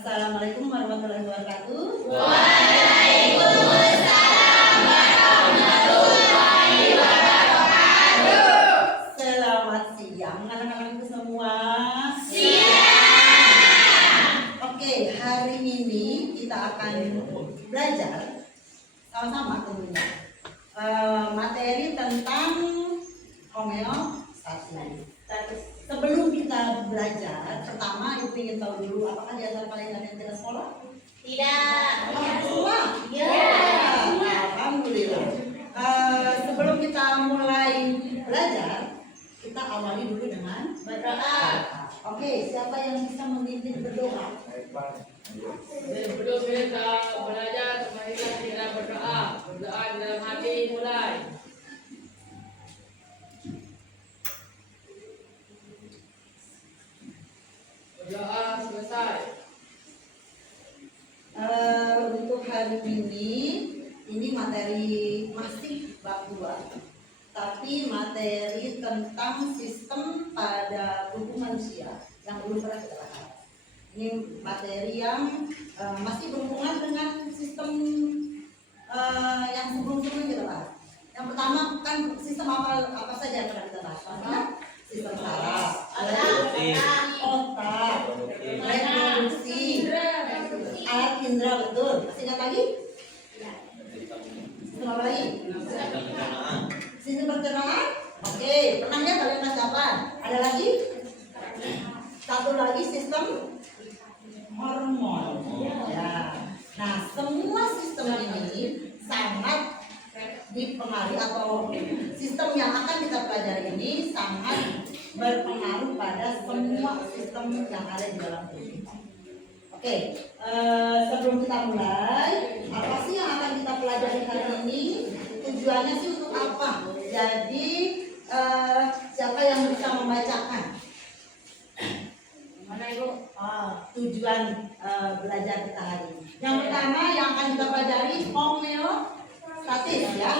Assalamualaikum warahmatullahi wabarakatuh. Waalaikumsalam warahmatullahi wabarakatuh. Selamat siang anak-anakku semua. Siang. Oke, hari ini kita akan belajar sama-sama tentunya materi tentang homeostasi. Sebelum kita belajar, pertama Ibu ingin tahu dulu, apakah di antara kalian ada yang tidak sekolah? Tidak. Semua? Ya. Alhamdulillah. Sebelum kita mulai belajar, kita awali dulu dengan Berdoa. Oke, siapa yang bisa memimpin berdoa? Sebelum kita belajar, marilah kita berdoa. Berdoa dalam hati mulai. Berdoa selesai. Untuk hari ini materi masih bab 2, tapi materi tentang sistem pada tubuh manusia yang belum pernah kita bahas. Ini materi yang masih berhubungan dengan sistem yang sebelum-sebelumnya kita bahas. Yang pertama kan sistem apa saja yang pernah kita bahas? Sistem saraf, otak, reproduksi, alat indera, betul. Masih ingat lagi? Sistem apa lagi? Sistem pencernaan. Oke, pernah ya kalian bahas apa? Ada lagi? Satu lagi sistem hormon. Ya. Nah, semua sistem ini sangat dipengaruhi, atau sistem yang akan kita pelajari ini sangat berpengaruh pada semua sistem yang ada di dalam tubuh kita. Oke, sebelum kita mulai, apa sih yang akan kita pelajari hari ini? Tujuannya sih untuk apa? Jadi siapa yang bisa membacakan? Mana Ibu? Tujuan belajar kita hari ini. Yang pertama yang akan kita pelajari homeostatis ya.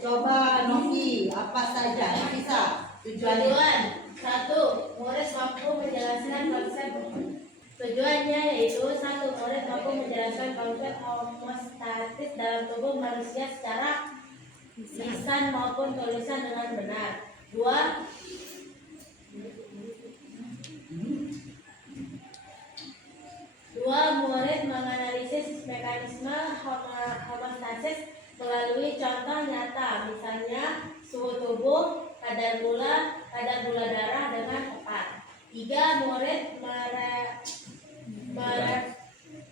Coba Novi, apa saja yang bisa tujuannya? Tujuan 1. Murid mampu menjelaskan konsep. Tujuannya yaitu 1. Murid mampu menjelaskan konsep homeostatis dalam tubuh manusia secara lisan maupun tulisan dengan benar. 2. Murid menganalisis mekanisme homeostasis melalui contoh nyata, misalnya suhu tubuh, kadar gula darah dengan tepat. 3. Murid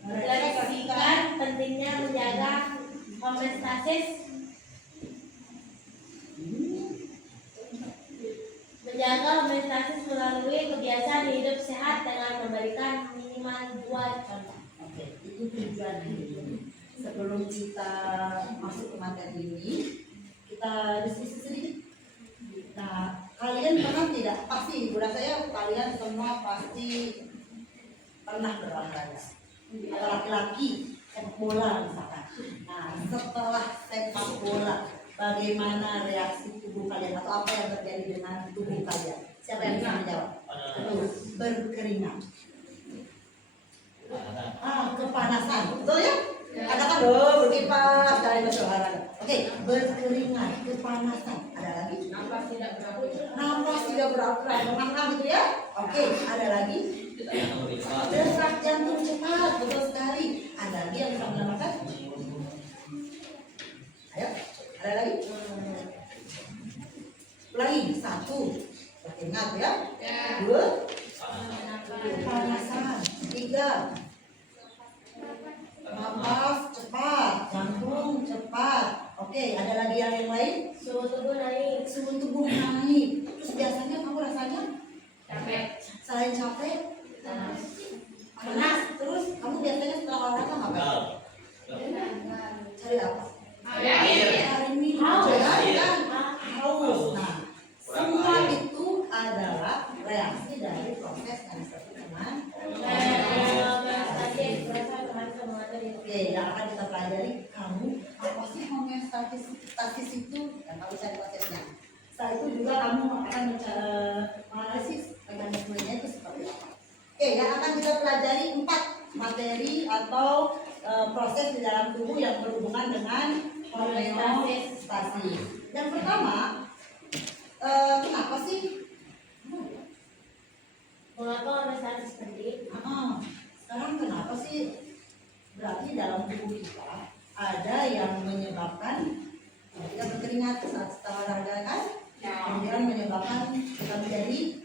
merefleksikan pentingnya menjaga homeostasis melalui kebiasaan hidup sehat dengan memberikan minimal 2 contoh. Oke, itu tujuannya. Sebelum kita masuk ke materi ini, kita diskusi sedikit. Nah, kalian pernah tidak? Pasti, udah saya kalian semua pasti pernah berolahraga. Ada laki-laki sepak bola misalkan. Nah, setelah sepak bola, bagaimana reaksi tubuh kalian atau apa yang terjadi dengan tubuh kalian? Siapa yang bisa menjawab? Berkeringat. Kepanasan, betul ya? Katakan dong, berkipas dari berolahraga. Oke, berkeringat, kepanasan. Ada lagi? Nafas tidak berat, menangkap gitu ya? Oke, ada lagi? Desak jantung cepat, betul sekali. Ada lagi yang bisa menambahkan? Ayo, ada lagi? Lagi, 1. Ingat ya? 2. Kepanasan. 3. Nafas cepat, jantung cepat. Oke, ada lagi yang lain? Suhu tubuh naik. Suhu tubuh naik. Terus biasanya kamu rasanya Capek. selain capek, panas. Terus kamu biasanya setelah olahraga ngapain? Cari apa? Cari minum. Kan? Haus. Nah, semua itu adalah reaksi dari proses yang disebut dengan Oke, yang akan kita pelajari kamu apa sih homeostatis itu, dan kamu cari konsepnya. Setelah itu juga kamu akan menganalisis mekanismenya itu seperti apa. Oke, yang akan kita pelajari 4 materi atau proses di dalam tubuh yang berhubungan dengan homeostasis. Yang pertama, kenapa sih? Mengapa homeostatis penting? Sekarang kenapa sih? Berarti dalam tubuh kita ada yang menyebabkan kita berkeringat saat setelah olahraga kan? Kemudian menyebabkan kita menjadi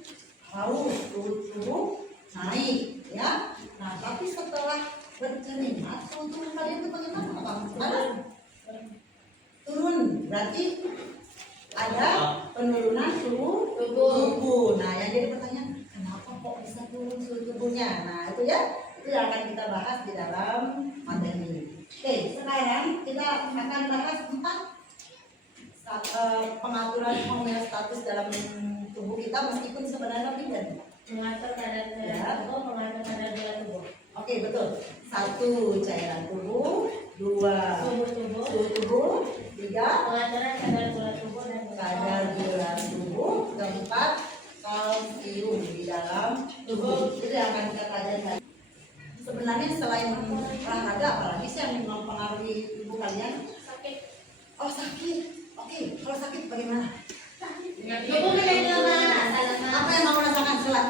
haus, suhu naik, ya. Nah, tapi setelah berkeringat, suhu tubuh kalian itu bagaimana, Bang? Turun, berarti ada penurunan suhu tubuh. Nah, yang jadi pertanyaan, kenapa kok bisa turun suhu tubuhnya? Nah, itu ya, itu yang akan kita bahas di dalam materi. Oke, sekarang kita akan bahas 4 pengaturan homeostatis dalam tubuh kita, meskipun sebenarnya tidak. Mengatur kadar cairan tubuh, mengatur kadar gula tubuh. Oke, betul. 1, cairan tubuh. 2, suhu tubuh. 3, Pengaturan kadar gula tubuh dan kadar gula tubuh. 4, kalsium di dalam tubuh. Itu yang akan kita pelajari. Sebenarnya selain olahraga, apalagi sih yang mempengaruhi tubuh kalian? sakit. Oh, sakit. Oke, kalau sakit bagaimana? Tubuh menjadi lemas, Apa yang kamu rasakan selat?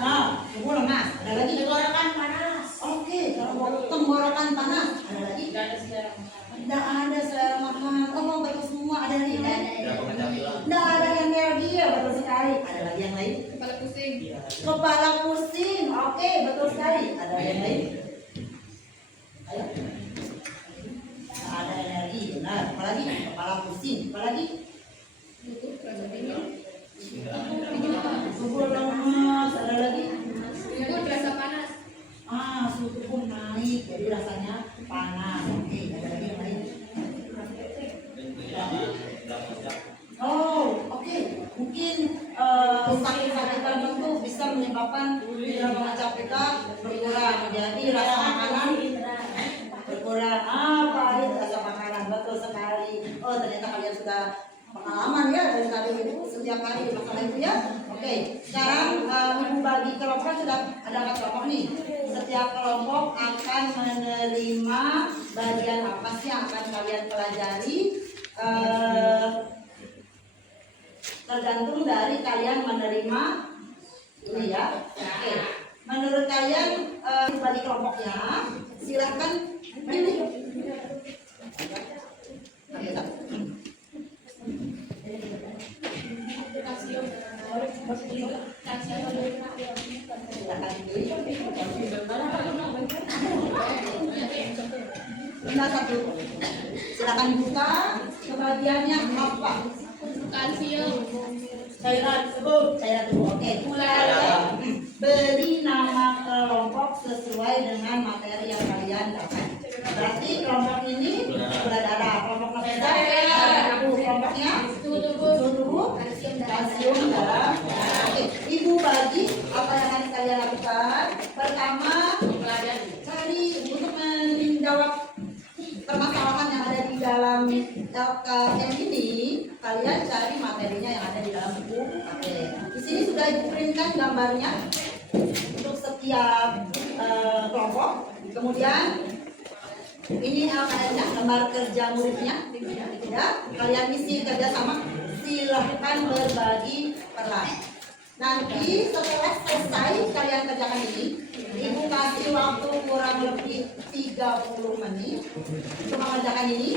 Tubuh lemas. Ada lagi? tenggorokan panas. Oke, kalau tenggorokan panas. Ada lagi? Tidak ada selera makan. Tidak ada selera makan. Oh, betul semua. Ada lagi yang lain? Tidak ada yang dia, betul sekali. Ada lagi yang lain? Kepala pusing. Kepala pusing. Oke, betul sekali. Ada yang lain? Ayo. Tidak ada energi. Benar. Apalagi? Kepala pusing. Apalagi? Lutut, rasa pinggang. Tubuh lemas. Ada lagi? Lutut, rasa panas. Suhu tubuh naik, jadi rasanya panas. Oke, ada lagi yang lain? Oh, oke. Mungkin sakit-sakit tertentu bisa menyebabkan tidak mengacap kita berkurang. Jadi rasa makanan berkurang. Pahit rasa makanan, betul sekali. Oh, ternyata kalian sudah pengalaman ya dari tadi itu setiap hari masalah itu ya. Oke, sekarang ibu bagi kelompok sudah ada kelompok nih. Setiap kelompok akan menerima bagian apa sih yang akan kalian pelajari, tergantung dari kalian menerima ini ya. Oke, menurut kalian bagi kelompoknya silahkan pilih. Silakan satu. Silakan buka kebagiannya apa? Kalsium. Cairan tubuh. Oke. Mulai. Beri nama kelompok sesuai dengan materi yang kalian dapat. Berarti kelompok ini gula darah, kelompok nafsu, kelompoknya suhu tubuh, kalsium dalam. Oke. Ibu bagi apa yang harus kalian lakukan? Pertama, cari untuk menjawab permasalahan yang ada di dalam LKM ini, kalian cari materinya yang ada di dalam buku. Oke. Di sini sudah ibu printkan gambarnya untuk setiap kelompok. Kemudian ini LKM-nya, gambar kerja muridnya. Ya, kalian isi kerjasama. Silahkan berbagi peran. Nanti setelah selesai kalian kerjakan ini, ibu kasih waktu kurang lebih 30 menit untuk mengerjakan ini.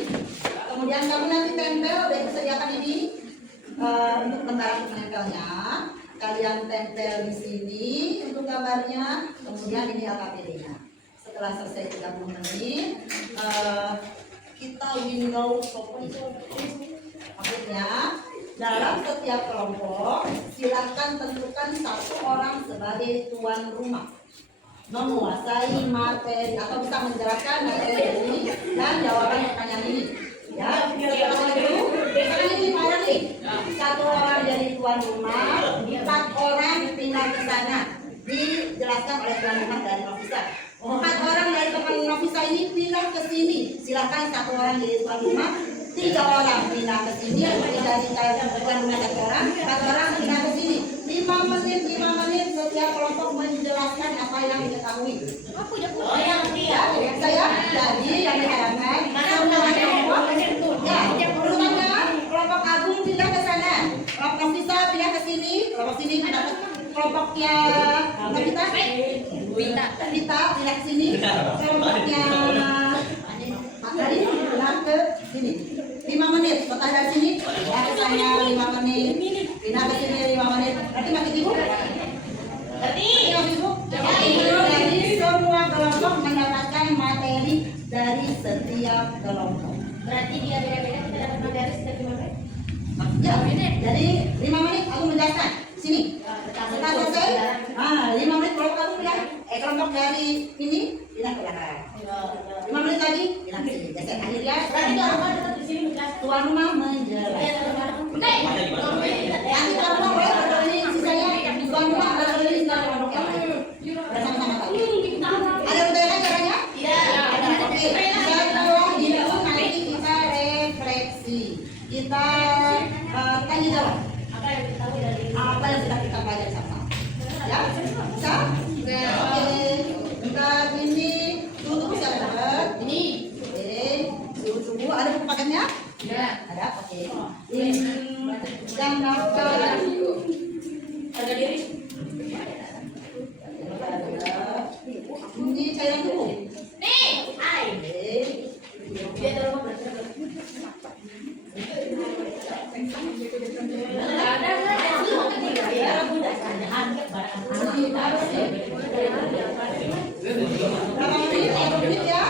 Kemudian kamu nanti tempel, ibu sediakan ini untuk bentar menempelnya. Kalian tempel di sini untuk gambarnya. Kemudian ini LKPD-nya. Setelah selesai 30 menit, kita window shopping. Maksudnya, dalam setiap kelompok, silahkan tentukan 1 orang sebagai tuan rumah, menguasai materi atau bisa menjelaskan materi ini dan jawaban pertanyaan ini. Ya, silakan dulu. Sekarang ini ada nih, 1 orang jadi tuan rumah, 4 orang pindah ke sana. Dijelaskan oleh tuan rumah dari Nofisa. 4 orang dari teman Nofisa ini pindah ke sini. Silahkan 1 orang jadi tuan rumah. 3 orang pindah ke sini, dari tuan rumah 1 orang, 4 orang pindah ke sini. 5 menit setiap kelompok menjelaskan apa yang diketahui. Oh, yang dia. saya. Jadi yang dikatakan semua kelompok ya, urutannya kelompok agung pindah ke sana, kelompok sisa pindah ke sini, kelompok sini pindah ke kelompoknya kita pindah ke sini, kelompoknya Pak Dari pindah ke sini. 5 menit, total dari sini ya ke sana 5 menit, pindah ke sini 5 menit. Berarti makin sibuk? Berarti sibuk? Jadi semua kelompok mendapatkan materi dari setiap kelompok. Berarti dia beda-beda kita dapat materi setiap 5 menit. Ya, jadi 5 menit aku menjelaskan. Sini. Setelah selesai, 5 menit kelompok aku pindah. Kelompok dari ini pindah ke belakang. 5 menit lagi pindah ke sini. Jadi akhirnya Berarti kalau rumah tetap di sini menjelaskan. tuan rumah menjelaskan. Nanti tuan rumah boleh berkeliling sisanya. Tuan rumah berkeliling ke kelompok yang lain. Bersama-sama tahu. Ada yang bertanya caranya? Iya. Oke. Setelah itu nanti kita refleksi. Kita tanya jawab. Apa yang kita tahu dari Apa yang sudah kita pelajari sama? Ya, bisa? Oke. Bentar ini tutup bisa dapat. Ini. Oke. Tunggu. Ada buku paketnya? Ada. Oke. Ini yang daftar. harga diri? Ini cairan dulu. Nih, hai. Oke. Dia ada rumah berarti. Ada ya, Bunda saja. Angkat barang. Berapa menit? 1 menit ya.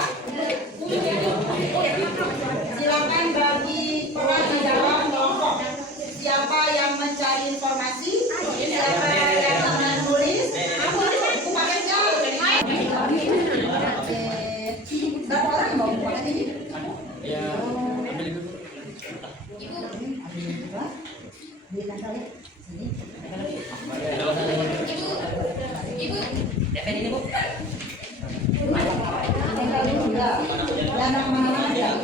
Silakan bagi peran di dalam kelompok. Siapa yang mencari informasi? Siapa yang menulis? Aku buku paketnya. Oke. Berapa orang yang bawa buku paket ini? Ya, ambil dulu. Ibu. Ambil juga. Belikan kali. Sini. Ibu. Ini kali juga. Dan nama-nama aja.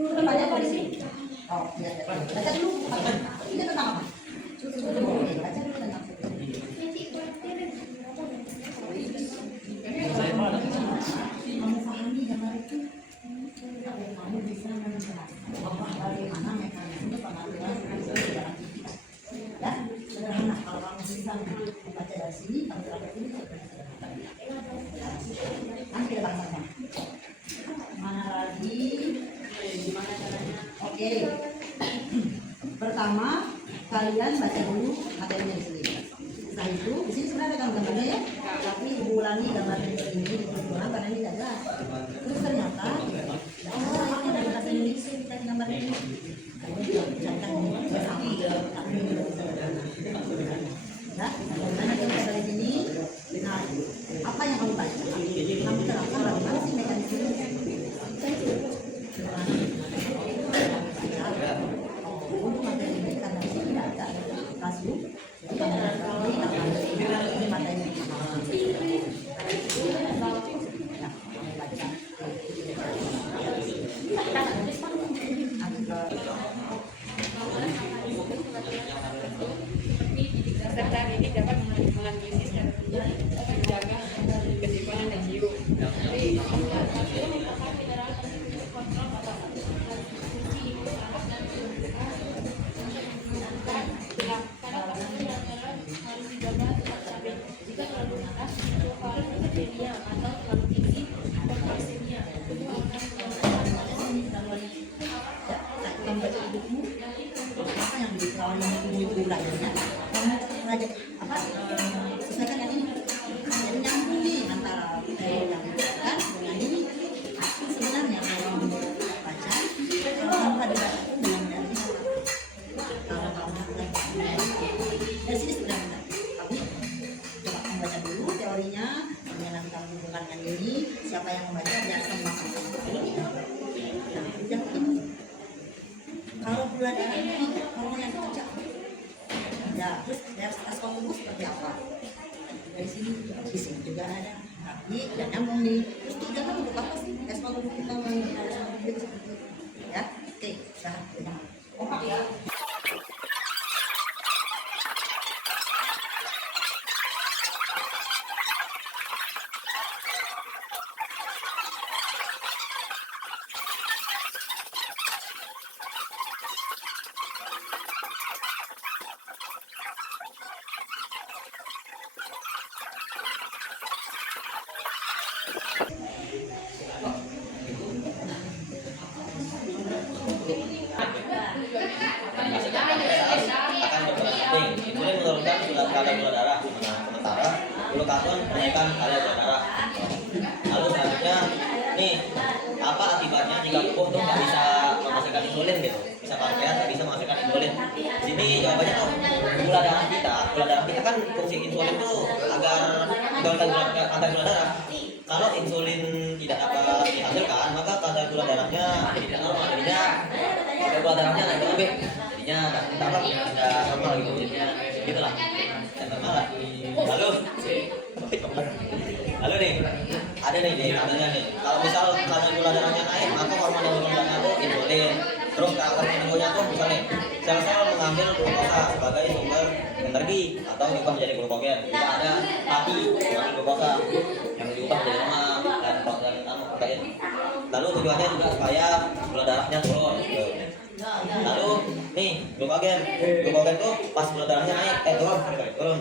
Udah banyak kok di sini. Oh, iya. Baca dulu. Ini tentang apa? Oke, baca dulu tentang memahami gambar itu, kamu bisa menjelaskan bagaimana mekanisme pengambilan dalam kita. Ya, sederhana. Kalau kamu bisa membaca dari sini, kamu terapkan ini, nanti kita bahas. Mana lagi? Gimana caranya? Oke. Pertama, kalian baca dulu materinya di sini. Setelah itu, di sini sebenarnya ada gambarnya ya, tapi ibu ulangi gambarnya di sini di perjuangan karena ini tidak jelas. Terus ternyata, oh ini dari bahasa Indonesia kita gambarnya ini. Jangan bersama, tapi ini tidak bisa sederhana. Ya, karena kita baca di sini. Nah, apa yang kamu baca? Kamu terapkan bagaimana sih mekanismenya? Untuk materi ini karena di sini tidak ada kasih. Ini materi. Peserta ini dapat menganalisis dan menjaga kesimpulan dan jiwa. Membaca buku apa yang di buku belajarnya, kamu belajar apa sesuaikan yang ini, jadi nyambung nih antara yang kan dengan ini. Aku sebenarnya kalau baca, kalau kamu ada baca pun dengan dari kalau kamu dari sini sebenarnya, tapi coba kamu baca dulu teorinya, kemudian nanti kamu hubungkan dengan ini, siapa yang membaca biar sama-sama. Yang ini kalau pelajaran ini kalau yang kerja ya, terus tes buku seperti apa dari sini, di sini juga ada, tapi tidak nyambung nih. Terus tujuannya untuk apa sih tes buku kita mengenai itu seperti itu ya? Oke, sudah kompak ya. insulin menurunkan kadar gula darah, sementara glukagon menaikkan kadar gula darah. Lalu selanjutnya, nih apa akibatnya jika tubuh tuh nggak bisa menghasilkan insulin gitu? Bisa pankreas nggak bisa menghasilkan insulin. Di sini jawabannya tuh gula darah kita kan fungsi insulin tuh agar menurunkan kadar gula darah. Kalau insulin tidak dapat dihasilkan, maka kadar gula darahnya jadi tidak normal. Jadinya kadar gula darahnya naik lebih. Jadinya tidak normal gitu. Jadinya gitulah. Tidak normal lah. Lalu nih, ada nih katanya nih. Kalau misal kadar gula darahnya naik, maka hormon yang dihasilkan itu insulin. Terus karakter menunggunya tuh misalnya sel-sel mengambil glukosa sebagai sumber energi atau diubah menjadi glukogen. Tidak ada hati mengambil glukosa yang diubah menjadi lemak dan protein. Lalu tujuannya juga supaya gula darahnya turun. Gitu. Lalu nih glukogen tuh pas gula darahnya naik, turun.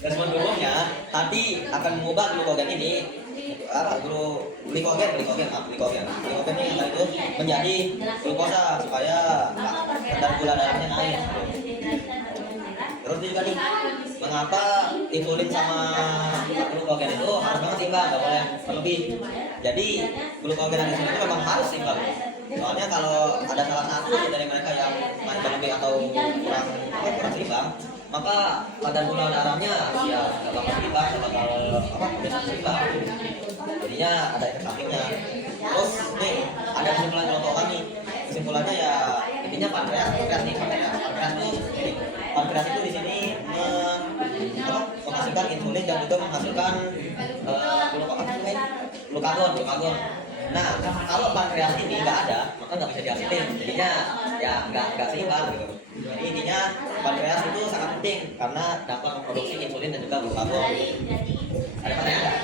Respon tubuhnya tadi akan mengubah glukogen ini glikogen ini itu menjadi glukosa supaya kadar gula darahnya naik. Terus juga nih, mengapa insulin sama glukogen itu harus banget seimbang, nggak boleh berlebih. Jadi glukogen dan insulin itu memang harus seimbang. Soalnya kalau ada salah satu dari mereka yang berlebih atau kurang seimbang, maka kadar gula darahnya ya nggak bakal seimbang, seimbang. Jadinya ada efek sampingnya. Terus nih ada kesimpulan kelompok kami. Kesimpulannya ya intinya pankreas itu di sini menghasilkan insulin dan juga menghasilkan glukagon. Nah kalau pankreas ini nggak ada, maka nggak bisa dihasilin. Jadinya ya nggak seimbang gitu. Jadi intinya pankreas itu sangat penting karena dapat memproduksi insulin dan juga glukagon. Ada pertanyaan nggak?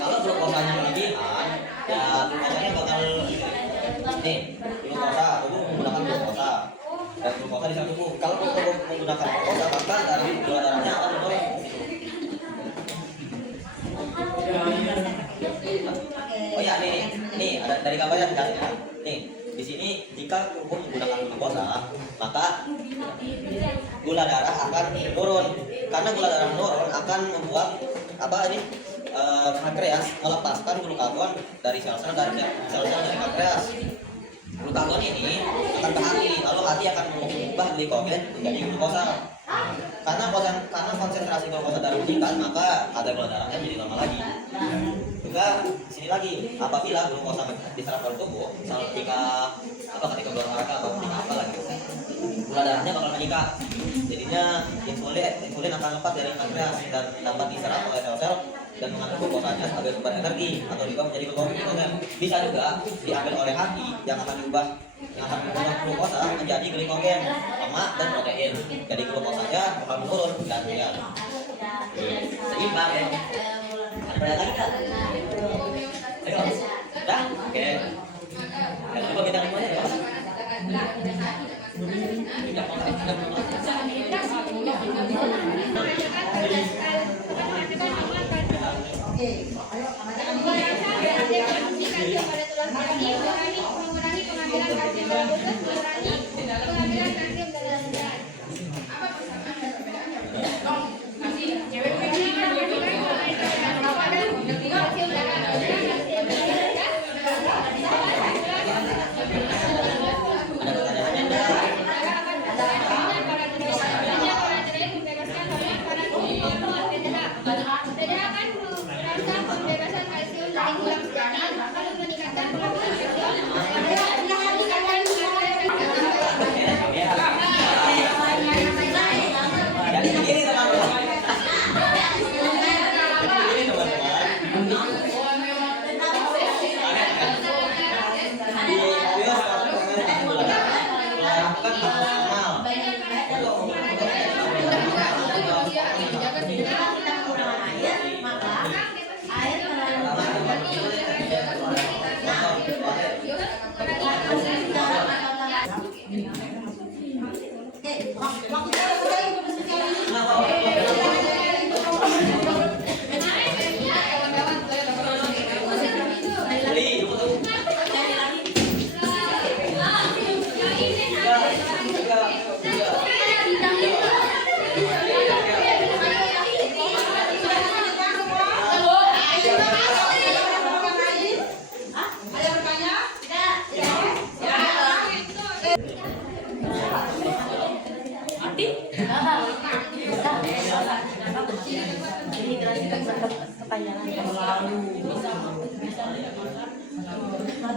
Kalau glukosanya kelebihan, ya glukosanya bakal glukosa, tubuh menggunakan glukosa dan glukosa di tubuh. Kalau tubuh menggunakan glukosa, maka dari gula darahnya akan menurun. Oh ya, nih ada dari gambarnya dikasih ya. Nih di sini jika tubuh menggunakan glukosa, maka gula darah akan turun. Karena gula darah menurun akan membuat pankreas melepaskan glukagon dari sel-sel dari pankreas. Glukagon ini akan ke hati, lalu hati akan mengubah glikogen menjadi glukosa. Karena konsentrasi glukosa darah meningkat, maka kadar gula darahnya menjadi normal lagi. Juga sini lagi, apabila glukosa diserap oleh tubuh, misal ketika berolahraga atau ketika apa lagi, gula darahnya bakal meningkat. Jadinya insulin akan lepas dari pankreas dan dapat diserap oleh sel-sel dan mengambil glukosanya sebagai sumber energi atau juga menjadi glukogen. Bisa juga diambil oleh hati yang akan mengubah glukosa menjadi glikogen, lemak dan protein. Jadi glukosanya bakal menurun dan ya seimbang ya. Ada lagi nggak? Ayo, dah, oke. Yang coba kita mulai ya. Pembebasan kalsium dari tulang belakang lalu meningkatkan produksi kalsium Tadi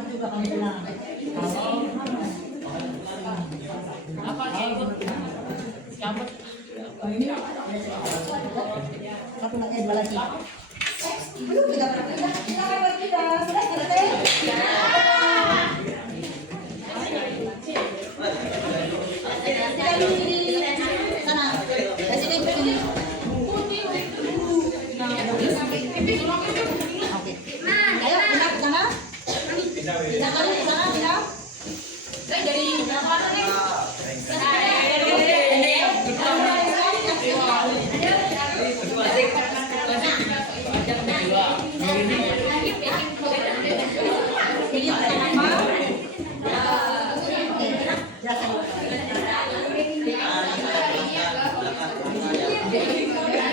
juga kan bilang Apa nih ikut? Cabut. satu lagi dua lagi. Belum kita sudah selesai. Sana, dari sini ke sini. Oke. Ayo pindah ke sana. Pindah. Dari Ini ada apa? Oke, jelaskan.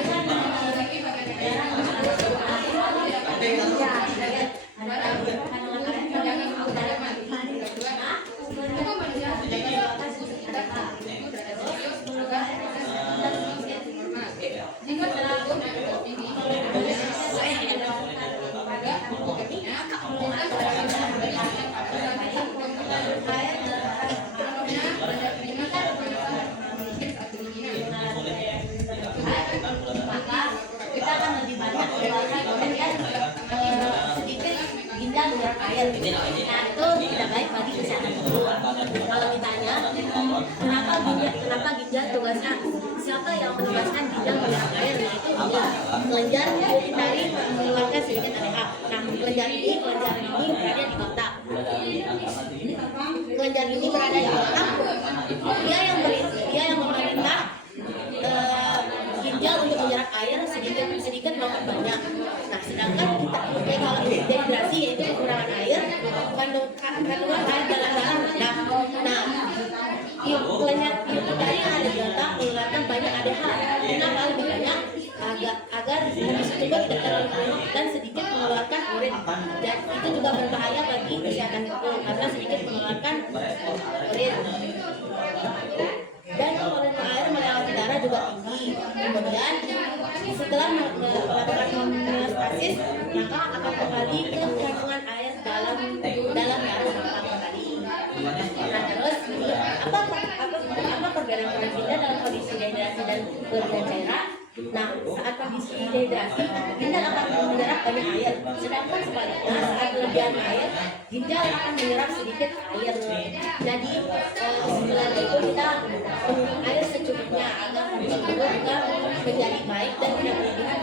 Maka kita akan lebih banyak mengeluarkan kemudian sedikit ginjal menyerap air. Nah itu tidak baik bagi kesehatan tubuh. Kalau ditanya kenapa ginjal tugasnya, siapa yang menugaskan ginjal menyerap air? Nah itu kelenjar dari mengeluarkan sedikit ADH. Nah kelenjar ini berada di otak. Kelenjar ini berada di otak. Dia yang memerintah ginjal untuk menyerap air sedikit maupun banyak. Nah, sedangkan kalau dehidrasi yaitu kekurangan air, kandungan air dalam darah rendah. Nah, kelenjar dari yang ada di otak mengeluarkan banyak ADH. Kenapa lebih banyak? Agar kondisi tubuh tidak terlalu buruk dan sedikit mengeluarkan urin. Dan itu juga berbahaya bagi kesehatan tubuh karena sedikit mengeluarkan urin. Dan volume air melewati darah juga tinggi. Kemudian setelah melakukan homeostasis, maka akan kembali ke kandungan air dalam darah tadi. Nah terus apa perbedaan ginjal dalam kondisi dehidrasi dan kelebihan cairan? Nah saat kondisi dehidrasi, ginjal akan menyerap banyak air. Sedangkan sebaliknya saat kelebihan air, ginjal akan menyerap sedikit air. Jadi kesimpulan itu kita minum air secukupnya agar kondisi tubuh juga menjadi baik dan tidak berlebihan.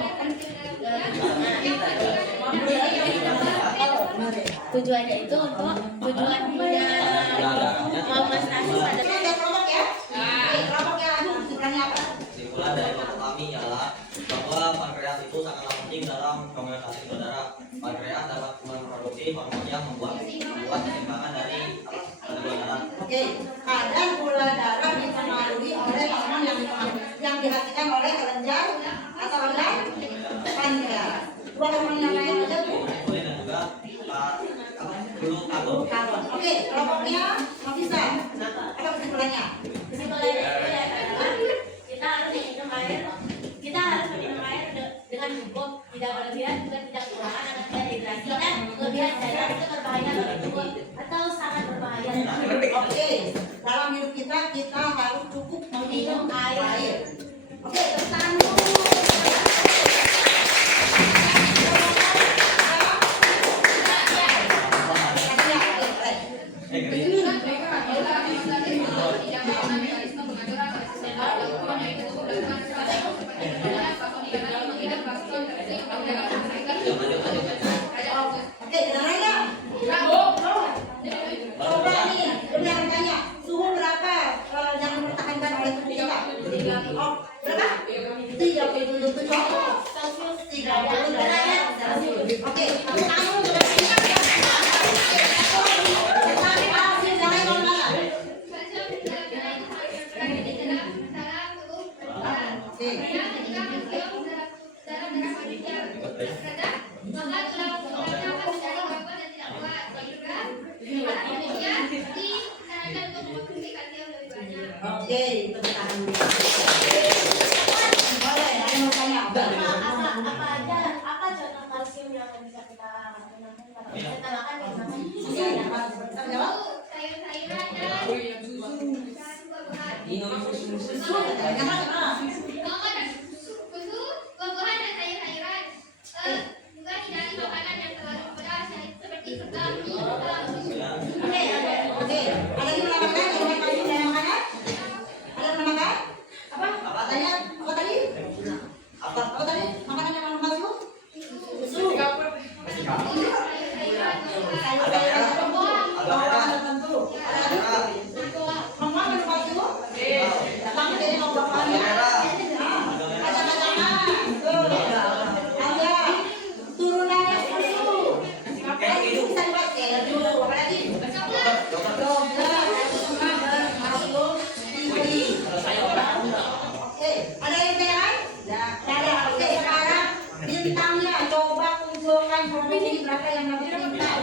Tujuannya itu untuk tujuannya homeostasis pada Kelompok ya. Kelompoknya sebenarnya apa? Kesimpulan dari kelompok kami adalah bahwa pankreas itu sangatlah penting dalam homeostasi gula darah. Pankreas dapat memproduksi hormon yang membuat keseimbangan dari gula darah. Oke, kadar gula darah dipengaruhi oleh hormon yang dihasilkan oleh kelenjar atau oleh pankreas. Dua hormon yang lain ada Bu? Insulin dan juga glukagon. Oke, kelompoknya Nafisa. Apa kesimpulannya? kesimpulannya adalah kita harus minum air dengan cukup, tidak berlebihan juga tidak kekurangan dan tidak dehidrasi. Dan kelebihan cairan itu berbahaya bagi tubuh atau sangat berbahaya. Oke, dalam hidup kita harus cukup meminum air. Oke, tepuk tangan dulu. Oke, dengarnya. Coba nih, benar tanya, suhu berapa yang dipertahankan oleh tubuh kita? Oh, berapa? 37 Celcius, 30 derajat Celcius. Oke, kamu Oke, tepuk tangan. Boleh, ada yang mau tanya? Apa contoh kalsium yang bisa kita gunakan para kita makan ya Mas? Oke, bisa jawab? Sayur-sayuran dan yang susu. Susu, jangan buah-buahan dan sayur-sayuran. Juga hindari makanan yang terlalu pedas seperti seblak, mie, Oke, oke. Ada yang menambahkan? Ada yang menambahkan? Ada yang menambahkan? Apa? Tanya, apa tadi? Apa tadi? Makanan yang mengandung kalsium? Susu. Sayur-sayuran tertentu. Ada lagi? Mama mengandung kalsium? Datang dari buah-buahannya. Kacang-kacangan. Tuh. Ada turunannya susu. Keju bisa dibuat keju. Apa lagi? Yogurt itu semua berkalsium tinggi. Oke, ada yang tanyakan? Ya, ada. Oke, sekarang bintangnya coba kumpulkan provinsi berapa yang dapat bintang.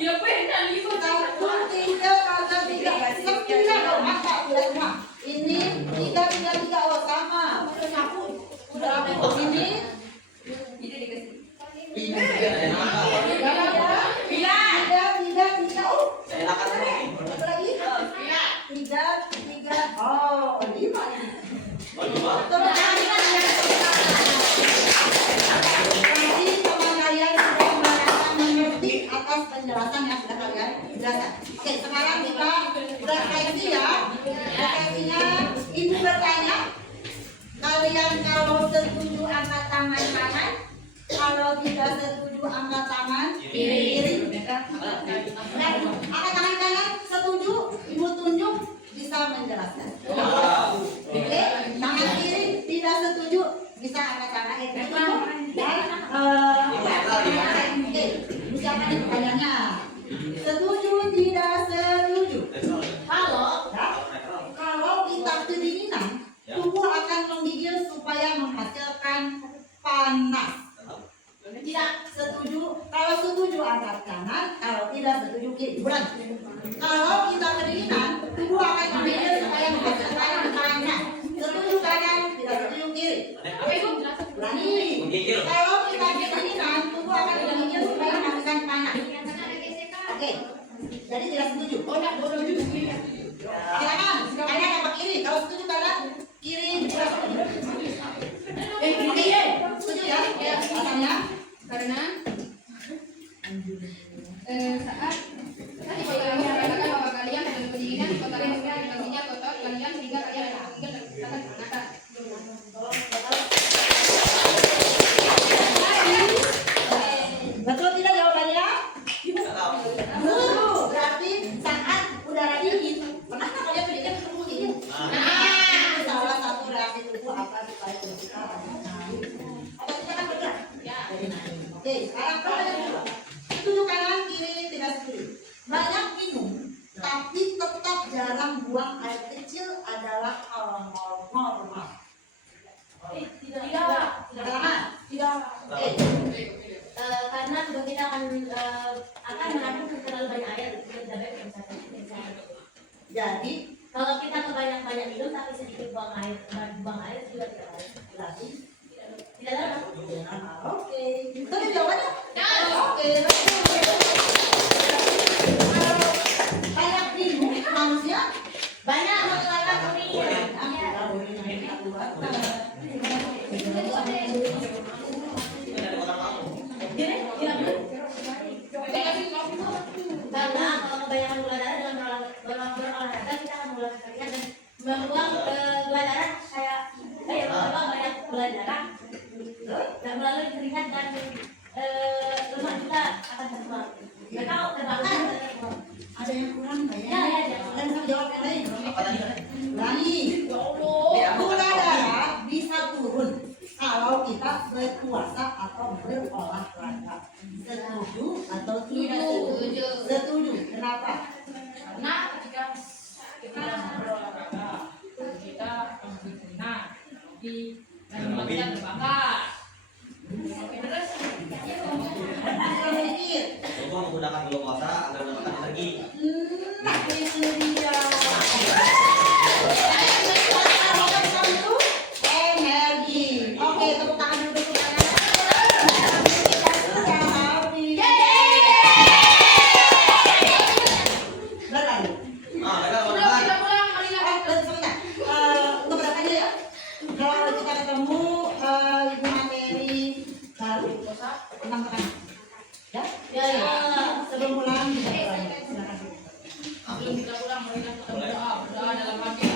Ya, tadi itu. 1, 3, 4, 5, 6, 7, 9. Oh, masa udah semua. Ini 3, 3, 3. Oh, sama. Udah nyapu. Udah apa? Ini tiga. Oh, apa lagi? 3. Oh, 5 ini. Tepuk tangan. Kasih teman kalian sudah merasakan mengerti atas penjelasan yang sudah kalian jelaskan. Oke, sekarang kita refleksi ya. Refleksinya, ibu bertanya, kalian kalau setuju angkat tangan kanan, kalau tidak setuju angkat tangan kiri. Dan angkat tangan kanan setuju, ibu tunjuk bisa menjelaskan. Oke, tangan kiri tidak setuju bisa angkat tangan kiri. Dan oke, siapa yang pertanyaannya? Setuju tidak setuju? Kalau kita kedinginan, tubuh akan menggigil supaya menghasilkan panas. Tidak setuju? Kalau setuju angkat kanan, kalau tidak setuju kiri. Bulan. Kalau kita kedinginan, tubuh akan menggigil supaya menghasilkan panas. Setuju kanan, tidak setuju kiri. Apa itu? Berani. Kalau kita kedinginan, tubuh akan menggigil supaya menghasilkan panas. Oke. Jadi tidak setuju. Silakan, kanan apa kiri? Kalau setuju kanan, kiri tidak setuju. Oke, setuju ya? Alasannya? Karena saat tadi kalian mengatakan bahwa kalian dalam pendinginan kalian mengalaminya kotor kalian sehingga kalian akan mengangkat. Betul tidak jawabannya? Betul. Berarti saat udara dingin, pernah nggak kalian pendingin tubuh dingin? Nah, itu salah satu reaksi tubuh apa supaya tubuh kita naik. Apa kita kan bergerak? Jadi naik. Oke, sekarang pertanyaan kedua. Setuju kanan, kiri, tidak setuju. Banyak minum, tapi tetap jarang buang air kecil adalah hal normal. Tidak. Oke. Karena tubuh kita akan menampung terlalu banyak air, tidak baik untuk kesehatan. Jadi, Kalau kita kebanyak minum tapi sedikit buang air juga tidak baik. berarti Tidak dalam. oke. Betul jawabannya? Oke. Banyak minum manusia Banyak mengeluarkan urin. Karena kalau kebanyakan gula darah dalam berolahraga kita akan mengeluarkan keringat dan membuang gula darah membuang banyak gula darah dan melalui keringat dan lemak juga akan terbuang. Dan kalau terbakar ada yang kurang nggak ya? ya. Ada yang jawab yang lain? Berani. Gula darah bisa turun kalau kita berpuasa atau berolahraga. Setuju atau tidak setuju? Setuju. Kenapa? Karena ketika kita berolahraga kita berkeringat dan lemak kita terbakar. Terus Silahkan sedikit. Coba menggunakan glukosa agar mendapatkan energi. Nah, itu dia. kita pulang, mari kita berdoa dalam hati